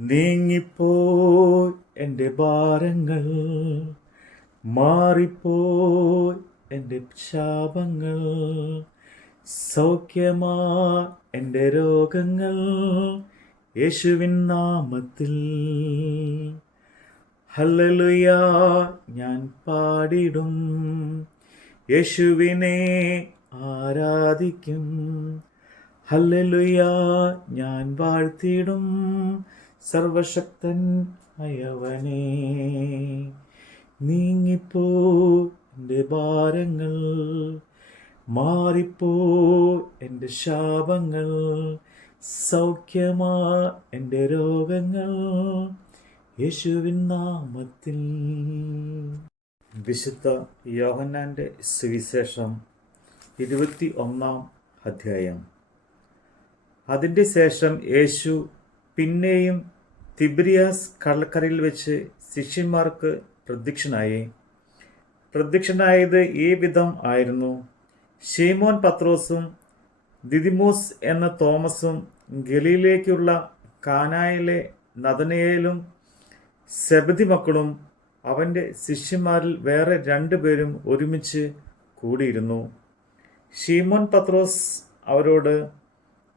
നീങ്ങിപ്പോയി എന്റെ ഭാരങ്ങൾ മാറിപ്പോയി എന്റെ ശാപങ്ങൾ സൗഖ്യമാ എന്റെ രോഗങ്ങൾ യേശുവിൻ നാമത്തിൽ. ഹല്ലേലൂയ ഞാൻ പാടിടും യേശുവിനെ ആരാധിക്കും. ഹല്ലേലൂയ ഞാൻ വാഴ്ത്തിടും സർവശക്തൻ അയവനേ നീങ്ങിപ്പോ എന്റെ ഭാരങ്ങൾ മാറിപ്പോ എന്റെ ശാപങ്ങൾ സൗഖ്യമാ എന്റെ രോഗങ്ങൾ. യേശുവിൻ നാമത്തിൽ. വിശുദ്ധ യോഹന്നാന്റെ സുവിശേഷം ഇരുപത്തി ഒന്നാം അധ്യായം. അതിന്റെ ശേഷം യേശു പിന്നെയും തിബ്രിയാസ് കടൽക്കരയിൽ വെച്ച് ശിഷ്യന്മാർക്ക് പ്രത്യക്ഷനായി. പ്രത്യക്ഷനായത് ഈ വിധം ആയിരുന്നു. ഷീമോൻ പത്രോസും ദിദിമോസ് എന്ന തോമസും ഗലിയിലേക്കുള്ള കാനായിലെ നദനയേലും സെബതി മക്കളും അവന്റെ ശിഷ്യന്മാരിൽ വേറെ രണ്ടു പേരും ഒരുമിച്ച് കൂടിയിരുന്നു. ഷീമോൻ പത്രോസ് അവരോട്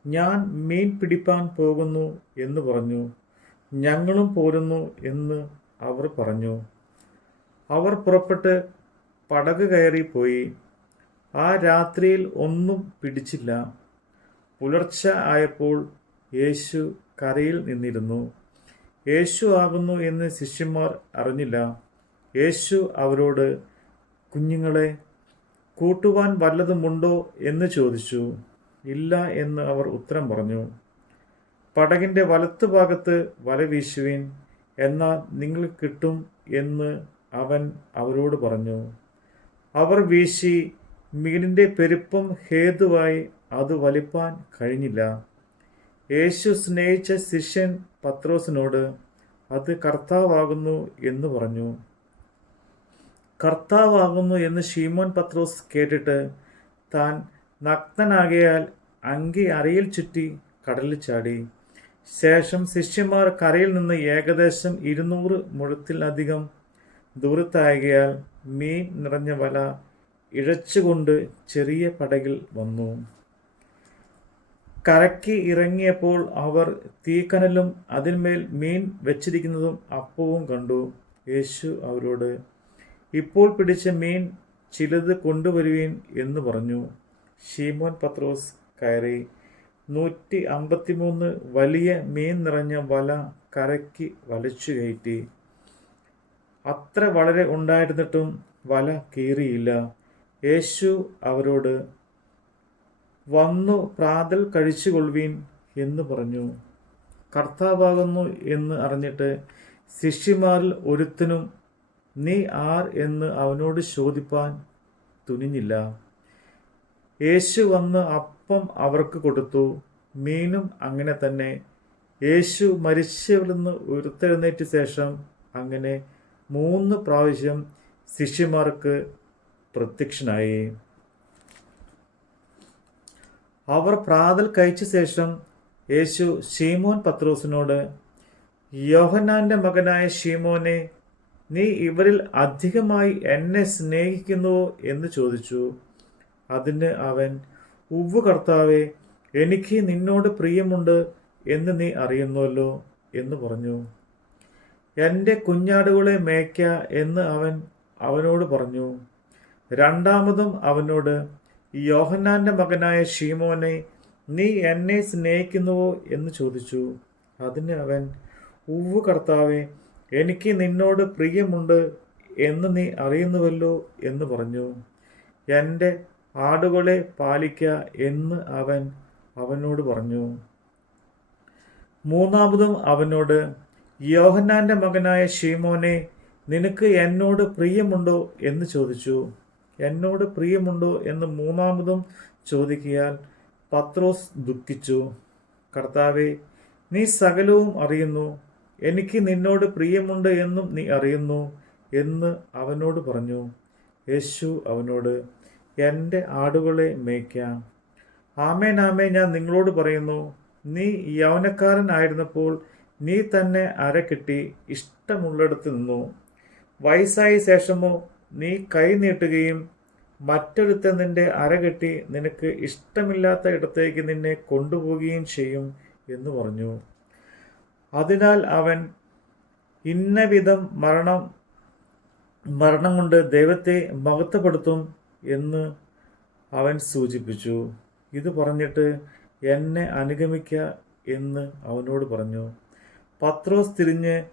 ഞാൻ മീൻ പിടിപ്പാൻ പോകുന്നു എന്ന് പറഞ്ഞു. ഞങ്ങളും പോരുന്നു എന്ന് അവർ പറഞ്ഞു. അവർ പുറപ്പെട്ട് പടക് കയറി പോയി. ആ രാത്രിയിൽ ഒന്നും പിടിച്ചില്ല. പുലർച്ച ആയപ്പോൾ യേശു കരയിൽ നിന്നിരുന്നു. യേശു ആകുന്നു എന്ന് ശിഷ്യന്മാർ അറിഞ്ഞില്ല. യേശു അവരോട് കുഞ്ഞുങ്ങളെ കൂട്ടുവാൻ വല്ലതുമുണ്ടോ? എന്ന് ചോദിച്ചു. ഇല്ല എന്ന് അവർ ഉത്തരം പറഞ്ഞു. പടകിന്റെ വലത്തുഭാഗത്ത് വല വീശുവിൻ എന്നാൽ നിങ്ങൾ കിട്ടും എന്ന് അവൻ അവരോട് പറഞ്ഞു. അവർ വീശി മീനിന്റെ പെരുപ്പം ഹേതുവായി അത് വലിപ്പാൻ കഴിഞ്ഞില്ല. യേശു സ്നേഹിച്ച ശിഷ്യൻ പത്രോസിനോട് അത് കർത്താവാകുന്നു എന്ന് പറഞ്ഞു. കർത്താവാകുന്നു എന്ന് ഷീമോൻ പത്രോസ് കേട്ടിട്ട് താൻ നഗ്നനാകയാൽ അങ്കി അരയിൽ ചുറ്റി കടലിൽ ചാടി. ശേഷം ശിഷ്യന്മാർ കരയിൽ നിന്ന് ഏകദേശം ഇരുന്നൂറ് മുഴത്തിലധികം ദൂരത്തായകയാൽ മീൻ നിറഞ്ഞ വല ഇഴച്ചുകൊണ്ട് ചെറിയ പടകിൽ വന്നു. കരയ്ക്ക് ഇറങ്ങിയപ്പോൾ അവർ തീക്കനലും അതിന്മേൽ മീൻ വെച്ചിരിക്കുന്നതും അപ്പവും കണ്ടു. യേശു അവരോട് ഇപ്പോൾ പിടിച്ച മീൻ ചിലത് കൊണ്ടുവരുവീൻ എന്ന് പറഞ്ഞു. ഷീമോൻ പത്രോസ് കയറി നൂറ്റി അമ്പത്തിമൂന്ന് വലിയ മീൻ നിറഞ്ഞ വല കരയ്ക്ക് വലിച്ചു കയറ്റി. അത്ര വളരെ ഉണ്ടായിരുന്നിട്ടും വല കീറിയില്ല. യേശു അവരോട് വന്നു പ്രാതൽ കഴിച്ചുകൊള്ളുവീൻ എന്ന് പറഞ്ഞു. കർത്താവാകുന്നു എന്ന് അറിഞ്ഞിട്ട് ശിഷ്യന്മാരിൽ ഒരുത്തനും നീ ആർ എന്ന് അവനോട് ചോദിപ്പാൻ തുനിഞ്ഞില്ല. യേശു വന്ന് അപ്പം അവർക്ക് കൊടുത്തു. മീനും അങ്ങനെ തന്നെ. യേശു മരിച്ചവരിൽ നിന്ന് ഉയർത്തെഴുന്നേറ്റ ശേഷം അങ്ങനെ മൂന്ന് പ്രാവശ്യം ശിഷ്യന്മാർക്ക് പ്രത്യക്ഷനായി. അവർ പ്രാതൽ കഴിച്ച ശേഷം യേശു ഷീമോൻ പത്രോസിനോട് യോഹന്നാന്റെ മകനായ ഷീമോനെ നീ ഇവരിൽ അധികമായി എന്നെ സ്നേഹിക്കുന്നുവോ? എന്ന് ചോദിച്ചു. അതിന് അവൻ ഉവ്വ് കർത്താവെ എനിക്ക് നിന്നോട് പ്രിയമുണ്ട് എന്ന് നീ അറിയുന്നുവല്ലോ എന്ന് പറഞ്ഞു. എന്റെ കുഞ്ഞാടുകളെ മേയ്ക്ക എന്ന് അവൻ അവനോട് പറഞ്ഞു. രണ്ടാമതും അവനോട് യോഹന്നാന്റെ മകനായ ഷീമോനെ നീ എന്നെ സ്നേഹിക്കുന്നുവോ എന്ന് ചോദിച്ചു. അതിന് അവൻ ഉവ്വ് കർത്താവെ എനിക്ക് നിന്നോട് പ്രിയമുണ്ട് എന്ന് നീ അറിയുന്നുവല്ലോ എന്ന് പറഞ്ഞു. എന്റെ ആടുകളെ പാലിക്ക എന്ന് അവൻ അവനോട് പറഞ്ഞു. മൂന്നാമതും അവനോട് യോഹന്നാന്റെ മകനായ ഷീമോനെ നിനക്ക് എന്നോട് പ്രിയമുണ്ടോ? എന്ന് ചോദിച്ചു. എന്നോട് പ്രിയമുണ്ടോ? എന്ന് മൂന്നാമതും ചോദിക്കിയാൽ പത്രോസ് ദുഃഖിച്ചു. കർത്താവെ നീ സകലവും അറിയുന്നു. എനിക്ക് നിന്നോട് പ്രിയമുണ്ട് എന്നും നീ അറിയുന്നു എന്ന് അവനോട് പറഞ്ഞു. യേശു അവനോട് എന്റെ ആടുകളെ മേയ്ക്കാം. ആമേൻ ആമേ ഞാൻ നിങ്ങളോട് പറയുന്നു നീ യൗവനക്കാരനായിരുന്നപ്പോൾ നീ തന്നെ അര കിട്ടി ഇഷ്ടമുള്ളിടത്ത് നിന്നു. വയസ്സായ ശേഷമോ നീ കൈ നീട്ടുകയും മറ്റൊരുത്ത നിന്റെ അര കെട്ടി നിനക്ക് ഇഷ്ടമില്ലാത്ത ഇടത്തേക്ക് നിന്നെ കൊണ്ടുപോവുകയും ചെയ്യും എന്ന് പറഞ്ഞു. അതിനാൽ അവൻ ഇന്നവിധം മരണം മരണം കൊണ്ട് ദൈവത്തെ മഹത്വപ്പെടുത്തും. എന്ന് അവൻ സൂചിപ്പിച്ചു. ഇത് പറഞ്ഞിട്ട് എന്നെ അനുഗമിക്ക എന്ന് അവനോട് പറഞ്ഞു. പത്രോസ് തിരിഞ്ഞ്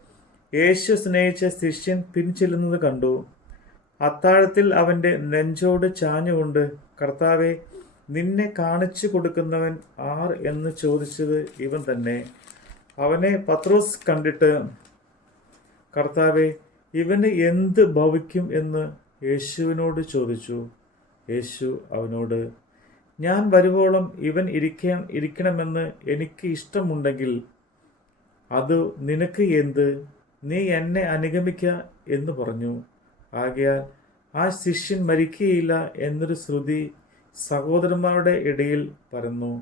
യേശു സ്നേഹിച്ച ശിഷ്യൻ പിൻചെല്ലുന്നത് കണ്ടു. അത്താഴത്തിൽ അവന്റെ നെഞ്ചോട് ചാഞ്ഞുകൊണ്ട് കർത്താവെ നിന്നെ കാണിച്ചു കൊടുക്കുന്നവൻ ആർ എന്ന് ചോദിച്ചത് ഇവൻ തന്നെ. അവനെ പത്രോസ് കണ്ടിട്ട് കർത്താവെ ഇവന് എന്ത് ഭവിക്കും? എന്ന് യേശുവിനോട് ചോദിച്ചു. യേശു അവനോട് ഞാൻ വരുവോളം ഇവൻ ഇരിക്കാൻ ഇരിക്കണമെന്ന് എനിക്ക് ഇഷ്ടമുണ്ടെങ്കിൽ അത് നിനക്ക് എന്ത്? നീ എന്നെ അനുഗമിക്ക എന്ന് പറഞ്ഞു. ആകയാൽ ആ ശിഷ്യൻ മരിക്കുകയില്ല എന്നൊരു ശ്രുതി സഹോദരന്മാരുടെ ഇടയിൽ പരന്നു.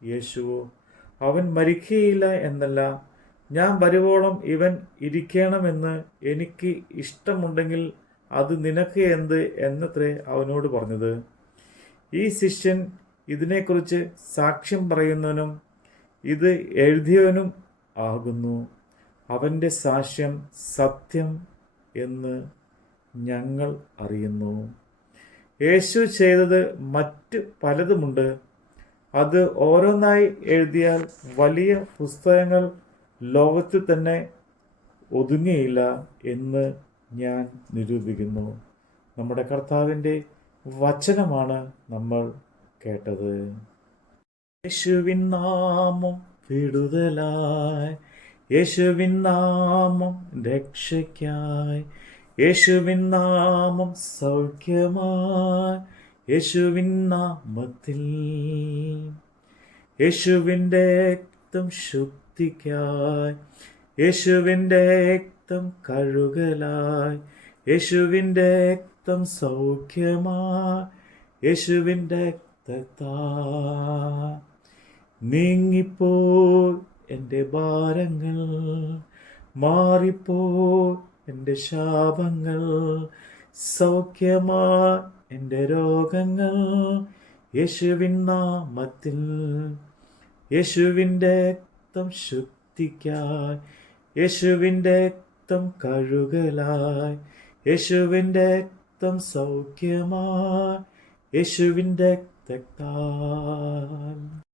യേശുവോ അവൻ മരിക്കുകയില്ല എന്നല്ല ഞാൻ വരുവോളം ഇവൻ ഇരിക്കണമെന്ന് എനിക്ക് ഇഷ്ടമുണ്ടെങ്കിൽ അത് നിനക്ക് എന്ത് എന്നത്രേ അവനോട് പറഞ്ഞത്? ഈ ശിഷ്യൻ ഇതിനെക്കുറിച്ച് സാക്ഷ്യം പറയുന്നവനും ഇത് എഴുതിയവനും ആകുന്നു. അവന്റെ സാക്ഷ്യം സത്യം എന്ന് ഞങ്ങൾ അറിയുന്നു. യേശു ചെയ്തത് മറ്റ് പലതുമുണ്ട്. അത് ഓരോന്നായി എഴുതിയാൽ വലിയ പുസ്തകങ്ങൾ ലോകത്തിൽ തന്നെ ഒതുങ്ങിയില്ല എന്ന് ഞാൻ നിരൂപിക്കുന്നു. നമ്മുടെ കർത്താവിന്റെ വചനമാണ് നമ്മൾ കേട്ടത്. യേശുവിൻ നാമം വിടുതലായി. യേശുവിൻ നാമം രക്ഷയ്ക്കായി. യേശുവിൻ നാമം സൗഖ്യമായി. യേശുവിൻ നാമത്തിൽ. യേശുവിന്റെ രക്തം ശുദ്ധിക്കായി. യേശുവിന്റെ രക്തം കഴുകലായി. യേശുവിന്റെ രക്തം സൗഖ്യമാ യേശുവിന്റെ രക്തത്താ. നീങ്ങിപ്പോ എന്റെ ഭാരങ്ങൾ മാറിപ്പോ എന്റെ ശാപങ്ങൾ സൗഖ്യമാ എന്റെ രോഗങ്ങൾ. യേശുവിൻ നാമത്തിൽ യേശുവിന്റെ രക്തം ശുദ്ധിക്കാൻ യേശുവിന്റെ രക്തം കഴുകലായി. യേശുവിന്റെ രക്തം സൗഖ്യമായി. യേശുവിന്റെ രക്തത്താൽ.